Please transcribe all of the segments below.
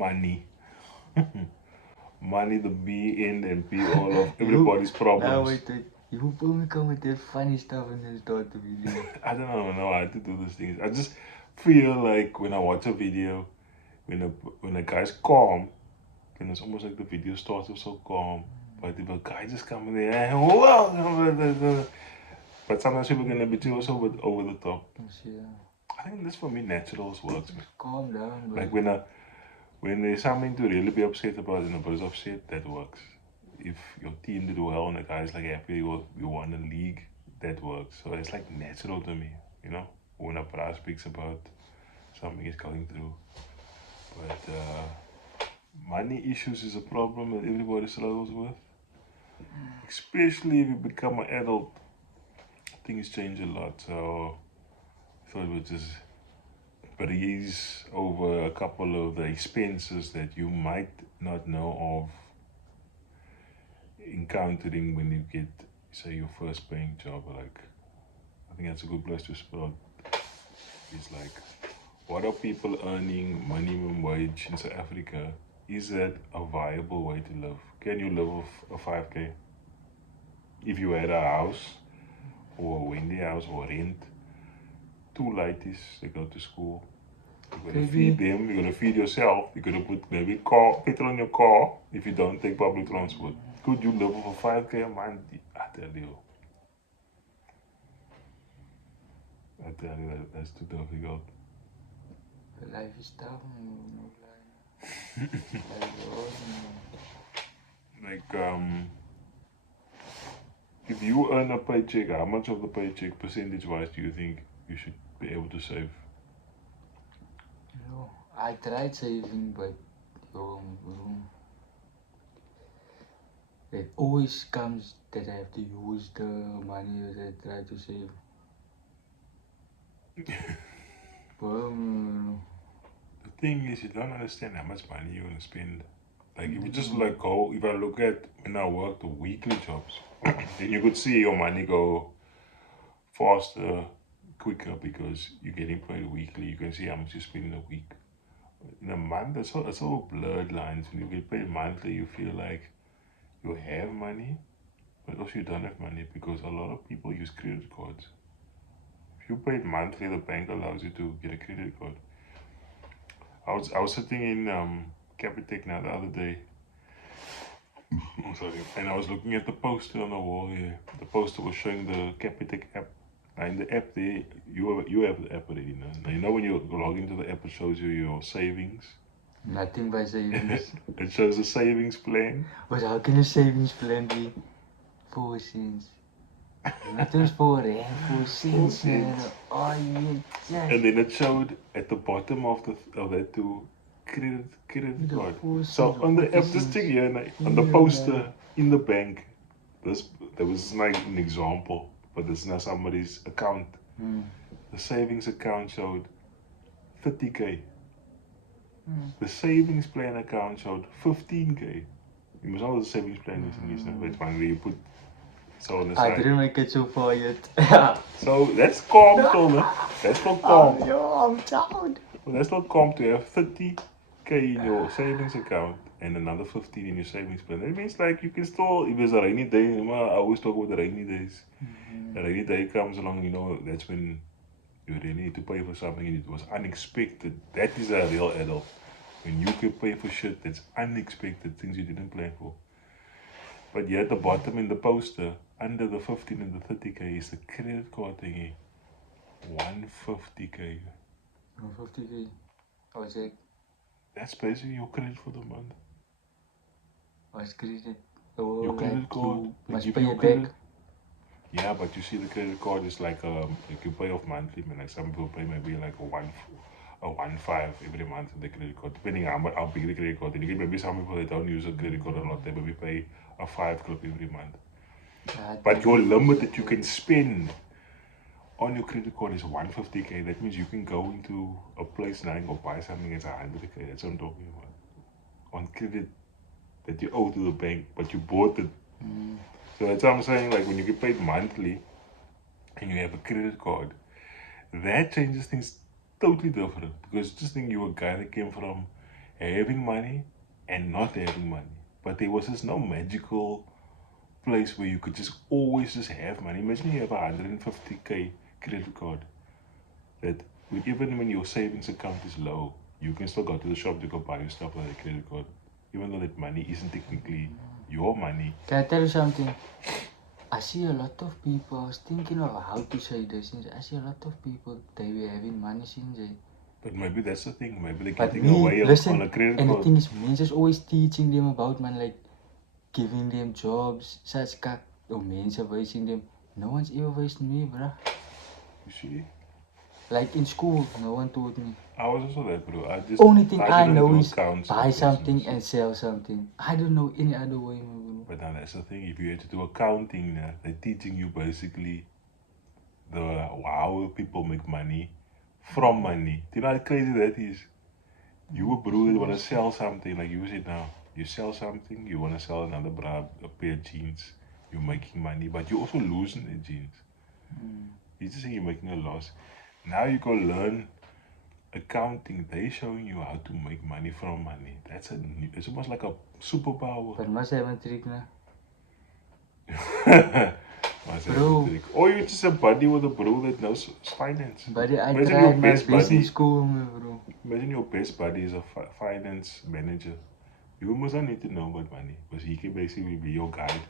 money. Money, the B end and P all of everybody's problems. Now wait. You will only come with that funny stuff and then start the video. I don't know how to do these things. I just feel like when I watch a video, when a guy's calm, then it's almost like the video starts off so calm. But if a guy just comes in there and whoa, but sometimes people can be too also over the top. Yeah. I think this for me naturals works. Calm down, bro. Like when there's something to really be upset about and a person's upset, that works. If your team did well and the guy's like happy you won a league, that works. So it's like natural to me, you know, when a brass speaks about something is going through. But money issues is a problem that everybody struggles with. Especially if you become an adult, things change a lot. So I thought we'd just breeze over a couple of the expenses that you might not know of encountering when you get, say, your first paying job. Like, I think that's a good place to start. It's like, what are people earning minimum wage in South Africa? Is that a viable way to live? Can you live off a 5K? If you had a house or a windy house or rent, 2 ladies, they go to school. You're gonna feed them, you're gonna feed yourself, you're gonna put maybe petrol in your car if you don't take public transport. Could you live off a 5K a month? I tell you, that's too difficult. Life is tough, no Like, if you earn a paycheck, how much of the paycheck percentage-wise do you think you should be able to save? No, I tried saving, but it always comes that I have to use the money that I try to save. The thing is, you don't understand how much money you're gonna spend. Like, if you just like go, if I look at when I worked the weekly jobs, then you could see your money go faster, quicker because you're getting paid weekly. You can see how much you spend in a week. In a month, it's all blurred lines. When you get paid monthly, you feel like you have money, but also you don't have money because a lot of people use credit cards. If you paid monthly, the bank allows you to get a credit card. I was sitting in Capitec now the other day. Oh, sorry. And I was looking at the poster on the wall here. The poster was showing the Capitec app. In the app there, you have the app already now. Now you know when you log into the app, it shows you your savings. Nothing by savings. It shows a savings plan. But how can a savings plan be 4 cents? Not just 4 rand, 4 cents. Oh, yeah. And then it showed at the bottom of that too, credit card. So on the app, just check here, on the poster in the bank, there was like an example, but this is not somebody's account. The savings account showed 30K. The savings plan account showed 15K. You must know what the savings plan is in this. That's one where you put so on the side. I didn't make it so far yet. So that's calm, Tolman. That's not calm. I'm down. Well, that's not calm to have 30K in your savings account and another 15 in your savings plan. That means like you can still, if there's a rainy day, I always talk about the rainy days. A rainy day comes along, you know, that's when you really need to pay for something and it was unexpected. That is a real adult. When you can pay for shit that's unexpected, things you didn't plan for. But here at the bottom in the poster, under the 15 and the 30K is the credit card thingy. 150K. 150K. I was like, that's basically your credit for the month. what's credit? Your credit card. Must pay it back. Yeah, but you see the credit card is like you pay off monthly, man. Like some people pay maybe like a 1.5 every month on the credit card, depending on how big the credit card. And you get maybe some people that don't use a credit card a lot, they maybe pay a 5 clip every month. But your limit that you can spend on your credit card is 150K. That means you can go into a place now and go buy something that's 100K. That's what I'm talking about. On credit that you owe to the bank, but you bought it. So that's what I'm saying, like when you get paid monthly and you have a credit card, that changes things totally different. Because just think you're a guy that came from having money and not having money. But there was just no magical place where you could just always just have money. Imagine you have a 150k credit card that even when your savings account is low, you can still go to the shop to go buy your stuff with a credit card, even though that money isn't technically your money. Can I tell you something? I see a lot of people, I was thinking of how to say this, I see a lot of people, they were having money since they. But maybe that's the thing, maybe they're But getting me, away listen, on a credit and the card. thing is, men is always teaching them about, man, like, giving them jobs, such kak, or men are wasting them. No one's ever wasted me, bruh. You see? Like in school, no one taught me. I was also that, bro. I just Only thing I didn't know do is accounts buy and something business. and sell something. I don't know any other way, man. But now that's the thing. If you had to do accounting, they're teaching you basically how people make money from money. Do you know how crazy that is? You a bro that want to sell something, like you said now. You sell something, you want to sell another bra, a pair of jeans. You're making money, but you're also losing the jeans. You just say you're making a loss. Now you go learn accounting. They're showing you how to make money from money. It's almost like a superpower. But must have a trick now. Bro. Or you're just a buddy with a bro that knows finance. Buddy, I Imagine tried your my best best in buddy. school, bro. Imagine your best buddy is a finance manager. You must not need to know about money, because he can basically be your guide.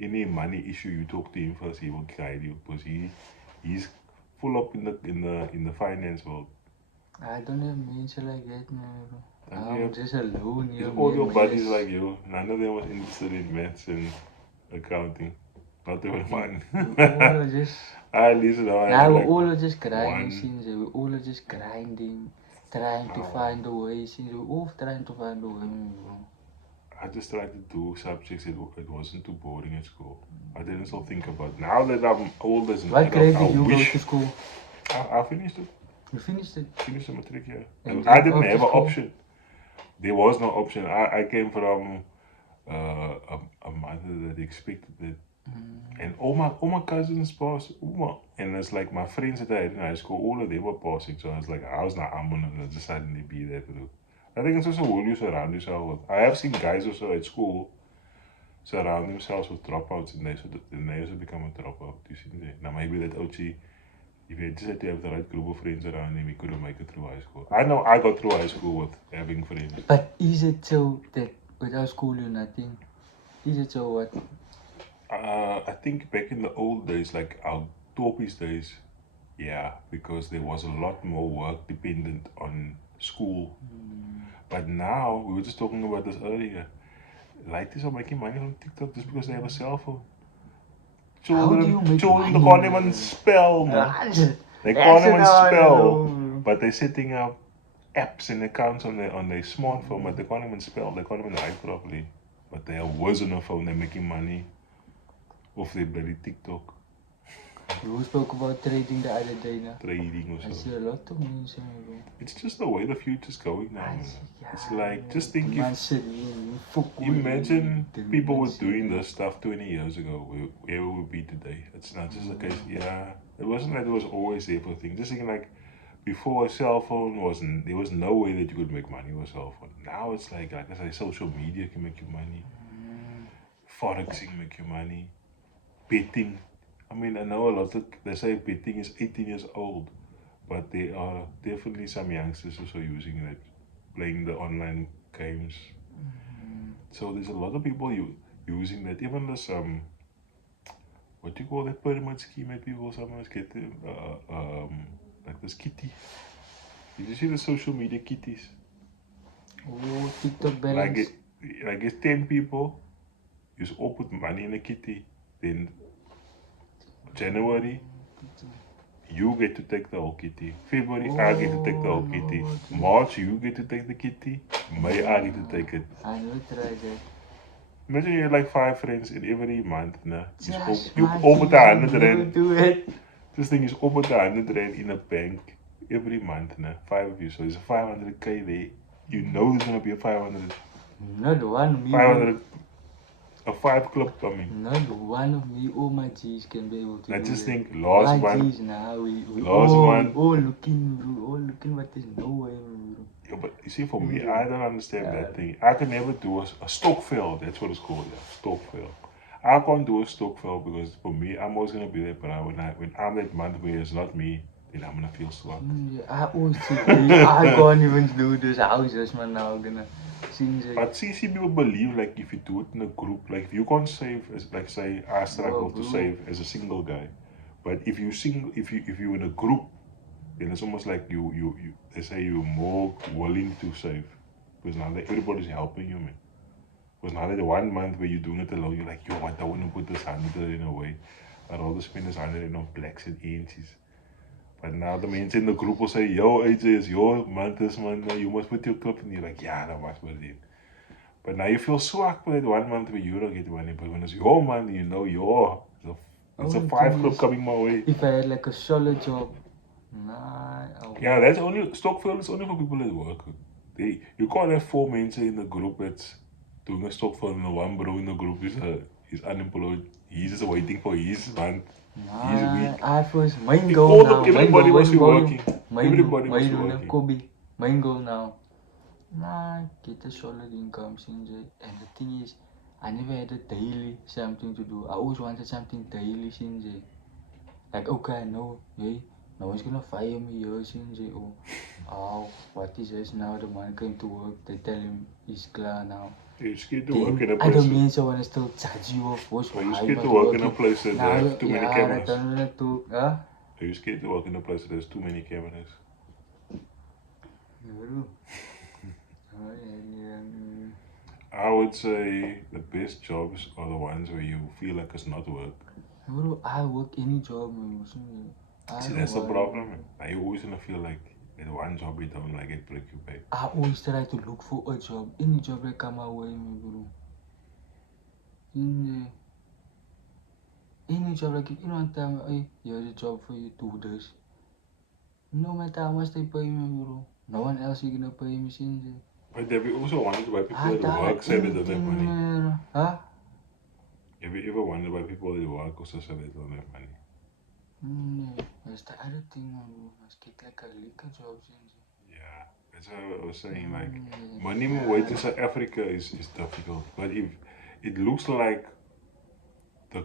Any money issue you talk to him first, he will guide you, because he's full up in the finance world. I don't have means like that, man, bro. And you I'm have- just alone here. It's all your man, buddies yes. like you. None of them was interested in maths and accounting. Not even one. We all are just. I listen. I Now have we like all are just grinding one. since we all are just grinding, trying to find a way. Since we all trying to find a way, bro. I just tried to do subjects. It wasn't too boring at school. I didn't still think about. Now that I'm old as an What adult, grade I did you go wish to school? I finished it. You finished it. Finished the matric, yeah. And I then didn't after have an school? option. There was no option. I came from a mother that expected it. And all my cousins passed. And it's like my friends that I had in high school, all of them were passing. So I was like, I was not, I'm gonna just suddenly be there to do. I think it's also who you surround yourself with. I have seen guys also at school surround themselves with dropouts, and they also become a dropout. You see there. Now maybe that Ochi, if you just had to have the right group of friends around him, he could have made it through high school. I know I got through high school with having friends. But is it so that without school you're nothing? Is it so what? I think back in the old days, like our Topi's days, yeah, because there was a lot more work dependent on school. But now, we were just talking about this earlier, ladies are making money on TikTok just because they have a cell phone. How do you Children, make children money, can't even man? spell, man. They That's can't even it, I spell. know. But they're setting up apps and accounts on their smartphone, but they can't even spell, they can't even write properly. But they are worse on their phone, they're making money off their bloody TikTok You spoke about trading the other day now. trading or I so. see a lot of news, bro. It's just the way the future's going now, man. It's like, just think Man if, said, you fuck with imagine me. people were Man doing said, this stuff 20 years ago, where we would be today. It's not just the case, yeah. It wasn't that it was always there for things. Just thinking like, before a cell phone there was no way that you could make money with a cell phone. Now it's like I say, social media can make you money. Forexing make you money. Betting. I mean, I know a lot of, they say betting is 18 years old, but there are definitely some youngsters also using it, playing the online games. So there's a lot of people using that. Even this what do you call that pyramid scheme that people sometimes get like this kitty. Did you see the social media kitties? Oh, TikTok Like balance. it's 10 people. You just all put money in a kitty. Then January, you get to take the whole kitty. February, I get to take the whole kitty. March, you get to take the kitty. May, I get to take it. I know try that. Imagine you have like 5 friends in every month. Nah. Just You my open the people 100 never rand. do it. This thing is open the 100 rand in a bank every month. Nah. 5 of you. So there's a 500k there. You know there's going to be a 500. Not one of me. 500. A 5 club coming. Not one of me. All my G's can be able to I do just that. think last my month. G's now we Last month. all looking, bro. All looking, but there's no way, bro. Yeah, but you see, for me, I don't understand that thing. I can never do a stock fill. That's what it's called. Yeah, stock fill. I can't do a stock fill because for me, I'm always gonna be there. But when I'm that month where it's not me, then I'm gonna feel swag. I always say, I can't even do this. How is this man now gonna see? But see, people believe like if you do it in a group, like if you can't save, as like say I struggle to bro. save as a single guy, but if you in a group, then it's almost like you they say you're more willing to save because now that everybody's helping you, man. Because now that the 1 month where you're doing it alone, you're like, yo, what, I want to put this 100 in a way. I'd rather spend this 100 on blacks and inches. But now the men in the group will say, yo, AJ, it's your month this month. You must put your clip. And you're like, yeah, that must be it. But now you feel swag for that 1 month where you don't get money. But when it's your money, you know, it's a 5 club coming my way. If I had like a solid job, nah. Yeah, that's only, Stockfield is only for people that work. You can't have 4 men in the group that's doing a Stockfield and the one bro in the group is unemployed. He's just waiting for his month. He's weak. I was main goal now. Everybody must be working. Everybody must be working. Kobe, main goal now. Nah, get a solid income, Sinjay. And the thing is, I never had a daily something to do. I always wanted something daily, Sinjay. Like, okay, I know, hey, no one's gonna fire me here, Sinjay. Oh, what is this now? The man came to work, they tell him he's clear now. You're scared to work in a place. Other means I want to still charge you off. Are you scared to work in a place that has too many cameras? Are you scared to work in a place that has too many cameras? I would say the best jobs are the ones where you feel like it's not work. Bro, I work any job. See, that's the problem. You always gonna feel like that one job you don't like it break you back. I always try to look for a job. Any job that come my way, bro. Any job like if you don't tell me, hey, here's a job for you, do this. No matter how much they pay me, bro. No one else is gonna pay me, Sinjay. But have you also wondered why people that work say they don't have money? Huh? Have you ever wondered why people that work also say they don't have money? That's the other thing, bro. Let's get like a liquor job, Sinjay. Yeah, that's what I was saying. Like, minimum wage in South Africa is difficult. But if it looks like the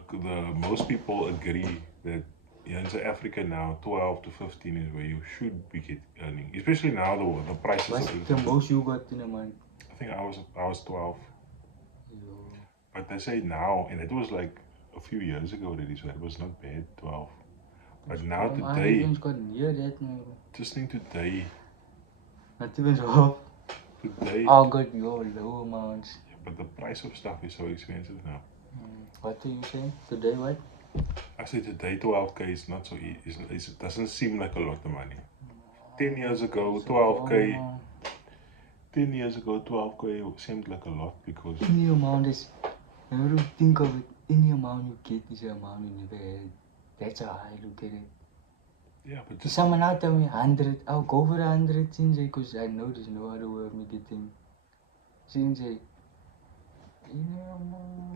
most people agree that in South Africa now, 12 to 15 is where you should be earning. Especially now the prices. What's the most you got in a month? I think I was 12. Yo. But they say now, and it was like a few years ago already, so it was not bad, 12. But now today, I got near that now. Just think today. Not even so. Today. I got your low amounts. Yeah, but the price of stuff is so expensive now. What are you saying? Today what? I said today 12k is not so easy. It doesn't seem like a lot of money. 10 years ago, 12k. 10 years ago, 12k seemed like a lot because. Any amount is. Never think of it. Any amount you get is the amount you never had. That's how I look at it. Yeah, but just someone out tell me 100, I'll go for 100, Sinjay, because I know there's no other way of me getting. Sinjay.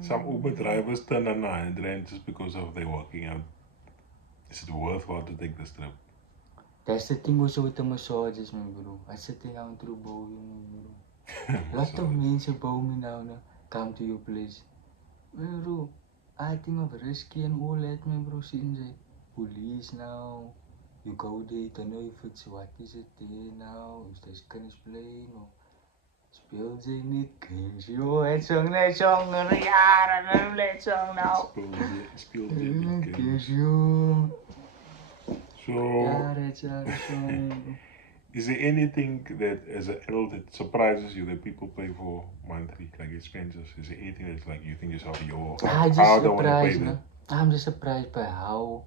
Some Uber drivers turn on 100 just because of their working out. Is it worthwhile to take this trip? That's the thing also with the massages, man, bro. That's the thing I want to bow you, bro. Lot of men bow me now, come to your place. Bro, I think of risky and all that, man, bro. Sinjay. Police now. You go there, you don't know if it's what is it there now, is this Spanish plane or speelt ze niet games, joh, het song net song, jaren net song now. Speelt ze niet games, joh. So, is there anything that as an adult that surprises you that people pay for monthly, like expenses? Is there anything that's like you think yourself, yo, I don't want to pay that? I'm just surprised by how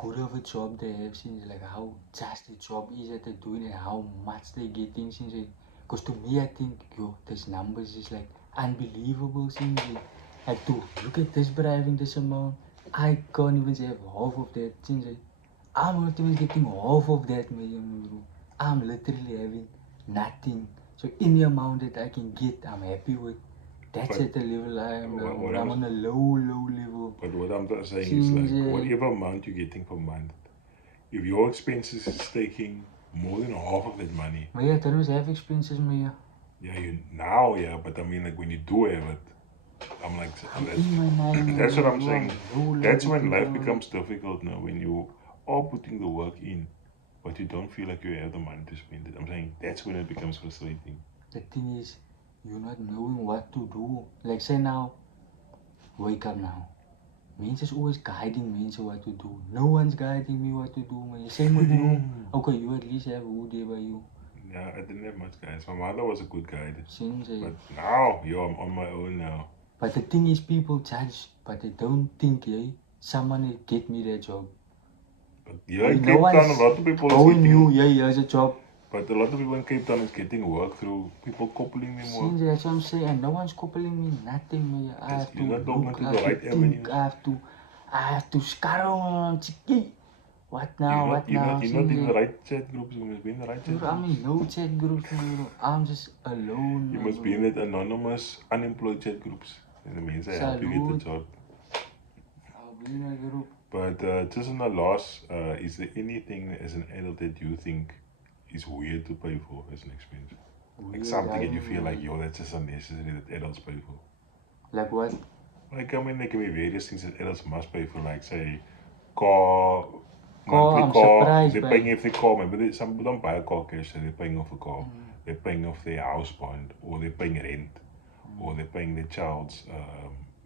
good of a job they have, since like how just the job is that they're doing and how much they're getting, since because to me I think this numbers is like unbelievable, since like to look at this but having this amount, I can't even have half of that, since I'm not even getting half of that million, bro. I'm literally having nothing. So any amount that I can get, I'm happy with. That's at the level I am now. I'm on a low level. But what I'm saying is like, whatever amount you're getting per month, if your expenses is taking more than half of that money. Maar ja, dan have expenses meer. Yeah, you now, yeah, but I mean, like when you do have it, I'm like, In my mind, that's what I'm you saying. have no That's love when to life do. becomes difficult now, when you are putting the work in, but you don't feel like you have the money to spend it. I'm saying that's when it becomes frustrating. The thing is, you're not knowing what to do. Like say now, wake up now. Means is always guiding me what to do. No one's guiding me what to do, man. Same with you. Okay, you at least have who there by you. Yeah, I didn't have much guidance. My mother was a good guide. Since But now, I'm on my own now. But the thing is, people judge, but they don't think, hey, someone will get me that job. But yeah, in in no Cape Town, one's a lot of people is going you, getting, yeah, here's a job. but a lot of people in Cape Town is getting work through people coupling them work. Since that's what I'm saying, and no one's coupling me nothing, man. I have to You're not talking look, to I the have right to think, avenues. I have to scarrow on chiki. What now, what now? You're not in the right chat groups. You must be in the right chat Dude, I'm groups. in no chat groups, man. I'm just alone. You must be in that anonymous, unemployed chat groups. And the means I help you get the job. I'll be in a group. But just on the last, is there anything as an adult that you think is weird to pay for as an expense? Like something that you feel like, yo, that's just unnecessary that adults pay for. Like what? Like, I mean, there can be various things that adults must pay for, like, say, car, Car, I'm surprised they're by- paying off the car. Maybe some people don't buy a car cash, so they're paying off a car. They're paying off their house bond, or they're paying rent, or they're paying their child's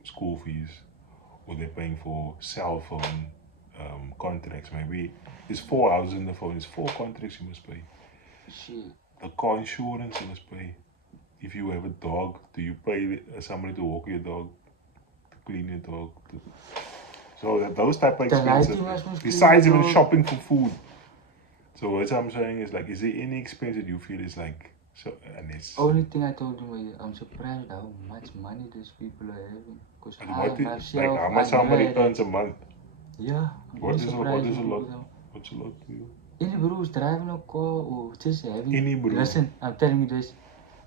school fees, or they're paying for cell phone contracts. Maybe there's 4 houses in the phone, there's 4 contracts you must pay. Shit. The car insurance you must pay. If you have a dog, do you pay somebody to walk your dog, to clean your dog? So those type of The expenses, lighting must be besides clean, even dog. shopping for food. So what I'm saying is, like, is there any expense that you feel is like so unnecessary? Only thing I told him, I'm surprised how much money these people are having. Because And I what is, myself, like, how much I somebody never had earns a month? Yeah, What is a lot? people. What's a lot to you? Any bro who's driving a car or just having. Any bro. Listen, I'm telling you this.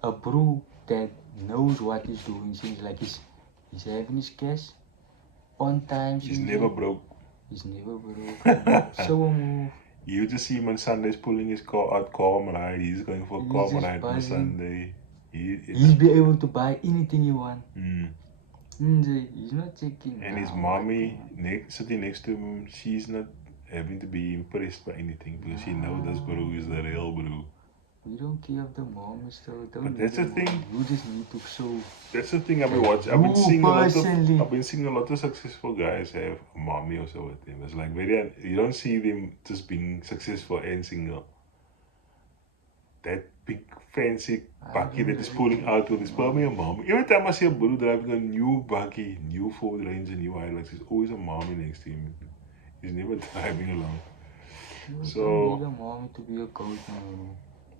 A bro that knows what he's doing, seems like he's having his cash on time. He's never broke. He's never broke. So You just see him on Sundays pulling his car out, car ride. He's going for a He's car just ride on buzzing. Sunday. he's be able to buy anything he want. Mm. He's not checking. And his mommy sitting next to him, she's not having to be impressed by anything because she knows this bro is the real bro. We don't care if the mom is still. But that's the thing. You just need to show. That's the thing I've been watching. I've been seeing a lot of successful guys have a mommy or so with them. It's like you don't see them just being successful and single. That big fancy bakkie that is pulling out with his mommy and mom. Every time I see a bro driving a new bakkie, new Ford Ranger, new Hilux, there's always a mommy next to him. He's never driving alone. You don't need a mommy to be a coach now.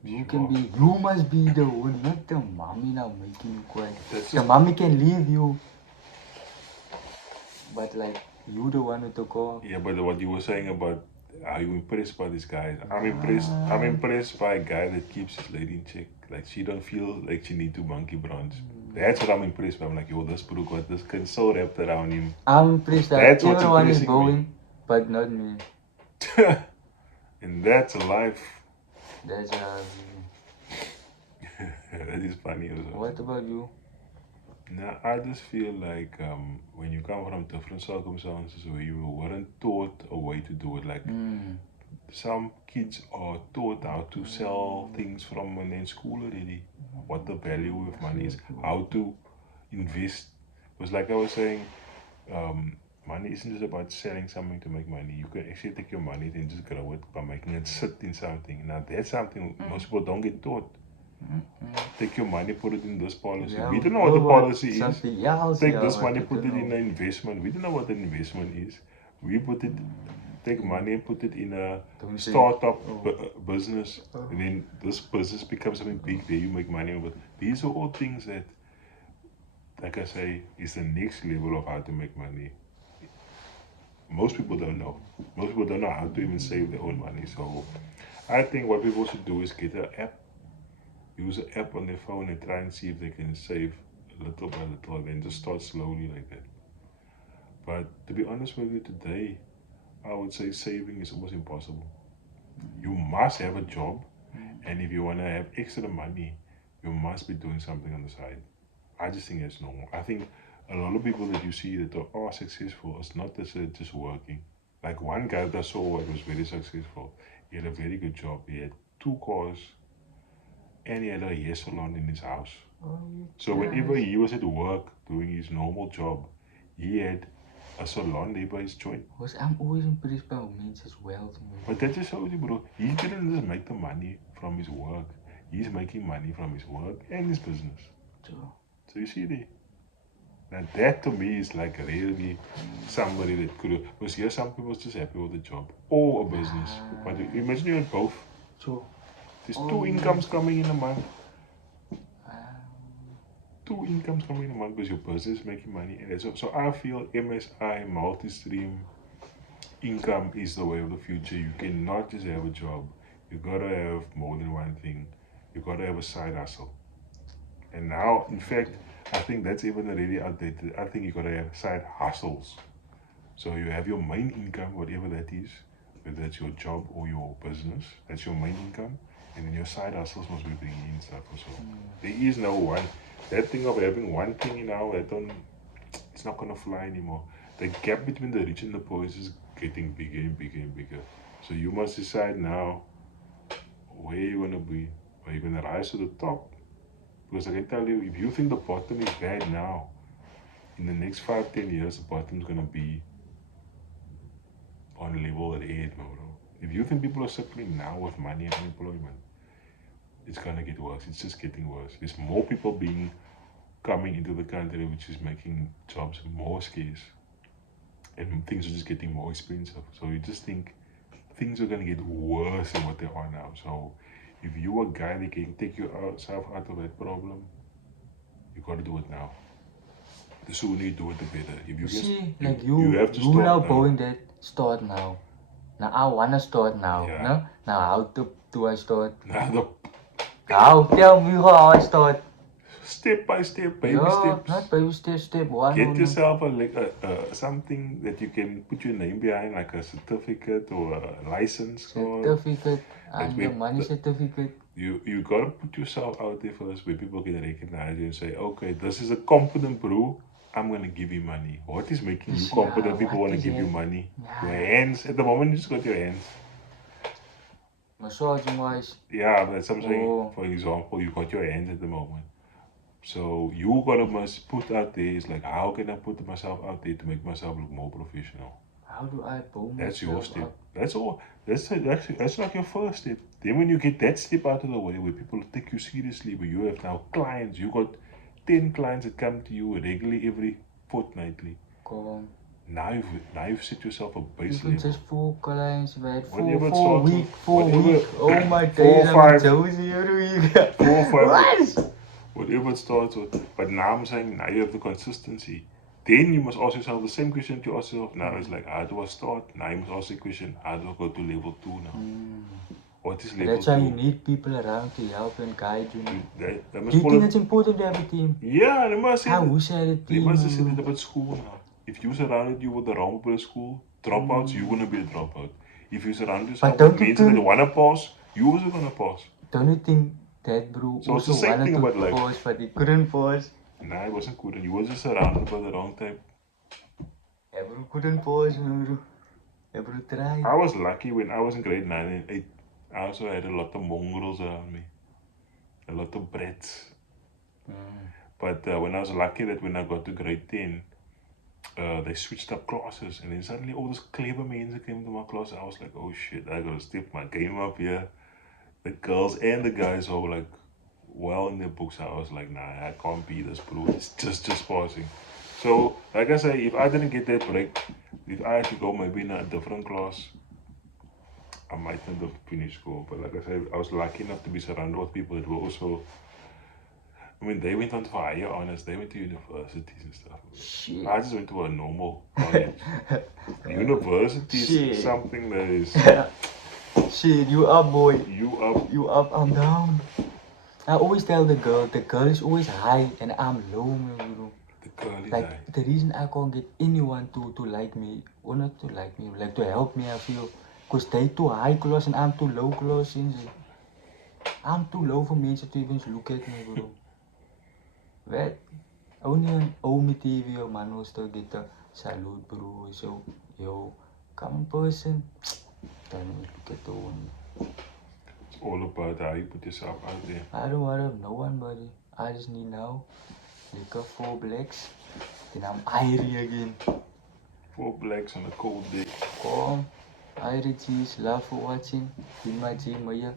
You must be the one, not the mommy now making you quiet. The mommy can leave you, but like you the one with the car. Yeah, but what you were saying about are you impressed by this guy? I'm impressed by a guy that keeps his lady in check. Like she don't feel like she need to monkey branch. That's what I'm impressed by. I'm like, yo, this bro got this kid so wrapped around him. I'm impressed that That's what's everyone is impressing going, me. but not me. And that's a life. That's That is funny also. What about you? Now, I just feel like when you come from different circumstances where you weren't taught a way to do it, like some kids are taught how to sell things from when they're in school already, what the value of money is, how to invest. Because like I was saying, money isn't just about selling something to make money. You can actually take your money and just grow it by making it sit in something. Now that's something most people don't get taught. Take your money, put it in this policy. We don't know what the policy is. Take this money, put it in an investment. We don't know what an investment is. We take money and put it in a startup business, and then this business becomes something big. There you make money. But these are all things that, like I say, is the next level of how to make money. Most people don't know. Most people don't know how to even save their own money. So I think what people should do is get an app. Use an app on their phone and try and see if they can save little by little and then just start slowly like that. But to be honest with you today, I would say saving is almost impossible. You must have a job, and if you want to have extra money, you must be doing something on the side. I just think it's normal. I think a lot of people that you see that are successful, it's not that they're just working. Like one guy that I saw that was very successful. He had a very good job. He had 2 cars and he had a hair salon in his house. Oh, you So whenever guys. he was at work doing his normal job, he had a salon there by his joint. I'm always impressed by men's wealth, But that just shows you, bro, he didn't just make the money from his work. He's making money from his work and his business. True. So you see there. Now that to me is like really somebody that could have, because here some people just happy with a job or a business. But imagine you had both. True. There's Oh, two incomes coming in a month. Um, 2 incomes coming in a month because your business is making money. And so I feel MSI, multi-stream income is the way of the future. You cannot just have a job. You gotta have more than one thing. You gotta have a side hustle. And now, in fact, I think that's even already outdated. I think you gotta have side hustles. So you have your main income, whatever that is, whether that's your job or your business, that's your main income. And then your side hustles must be bringing in stuff also. There is no one. That thing of having one thing now, it's not gonna fly anymore. The gap between the rich and the poor is just getting bigger and bigger and bigger. So you must decide now where you're gonna be. Are you gonna rise to the top? Because I can tell you, if you think the bottom is bad now, in the next 5-10 years, the bottom's gonna be on level at 8, bro. If you think people are suffering now with money and unemployment, it's gonna get worse. It's just getting worse. There's more people coming into the country, which is making jobs more scarce, and things are just getting more expensive. So you just think things are gonna get worse than what they are now. So if you're a guy that can take yourself out of that problem, you gotta do it now. The sooner you do it, the better. If you you can, see, like you have to start now now. going that start now. Now I wanna start now. Yeah. No? Now how do I start? Now the How? Tell me how I start. step by step, baby Yeah, steps. not baby step one. Get yourself something that you can put your name behind, like a certificate or a license card. Certificate That's and where the money certificate. You gotta put yourself out there first, where people can recognize you and say, okay, this is a competent bro. I'm gonna give you money. What is making you competent? People what wanna is give you it? money. Yeah. Your hands. At the moment, you just got your hands. Massaging wise. Yeah, that's what I'm saying. Oh. For example, you got your hands at the moment. So you gotta must put out there is like, how can I put myself out there to make myself look more professional? How do I pull That's your myself step. up? That's all. That's like your first step. Then when you get that step out of the way, where people take you seriously, where you have now clients, you got 10 clients that come to you regularly every fortnightly. Come. Now you've set yourself a base Even level. just 4 clients, right? Whatever it Four starts week, with, 4 whatever- week. Oh my 4 days, or I'm 5. Josie every week. 4 or 5. What? Whatever it starts with. But now I'm saying now you have the consistency. Then you must ask yourself the same question to ask yourself now. It's like, how do I start? Now you must ask the question, how do I go to level 2 now? What is level That's why 2? you need people around to help and guide you. They must Do you call think it. it's important to have a team? Yeah, they must say I that. wish I had a They team. must have said it about school now. If you surrounded you with the wrong people at school, dropouts, you're gonna be a dropout. If you surround yourself don't with you men that think- wanna pass, you also gonna pass. Don't you think that bro So it's the also same wanted thing to about life. pause, but he couldn't pause? Nah, it wasn't good. You was just surrounded by the wrong type. Yeah, bro couldn't pause, bro. Yeah, bro try. I was lucky when I was in grade 9 and 8. I also had a lot of mongrels around me, a lot of brats. But when I was lucky that when I got to grade 10, they switched up classes, and then suddenly all these clever men that came to my class. I was like, oh shit, I gotta step my game up here. The girls and the guys were like well in their books. I was like, nah, I can't be this, bro. It's just passing. So, like I say, if I didn't get that break, if I had to go maybe in a different class, I might not have finished school. But like I said, I was lucky enough to be surrounded with people that were also, I mean, they went on for higher honors, they went to universities and stuff. Shit. I just went to a normal college. University is Shit. something that is, Shit, you up, boy. you up. You up, I'm down. I always tell the girl is always high and I'm low, man, bro. The girl is Like, high. the reason I can't get anyone to like me, or not to like me, like to help me, I feel, Because they too high class and I'm too low class, since I'm too low for mensen to even look at me, bro. What? Only on Omi TV or man was to get a salute, bro. So, yo, come person. Then look at the one. It's all about how you put yourself out there. I don't want no one, buddy. I just need now. Liquor 4 blacks. Then I'm Irie again. 4 blacks on a cold day. Come. Irie G's, love for watching. In my gym, yeah.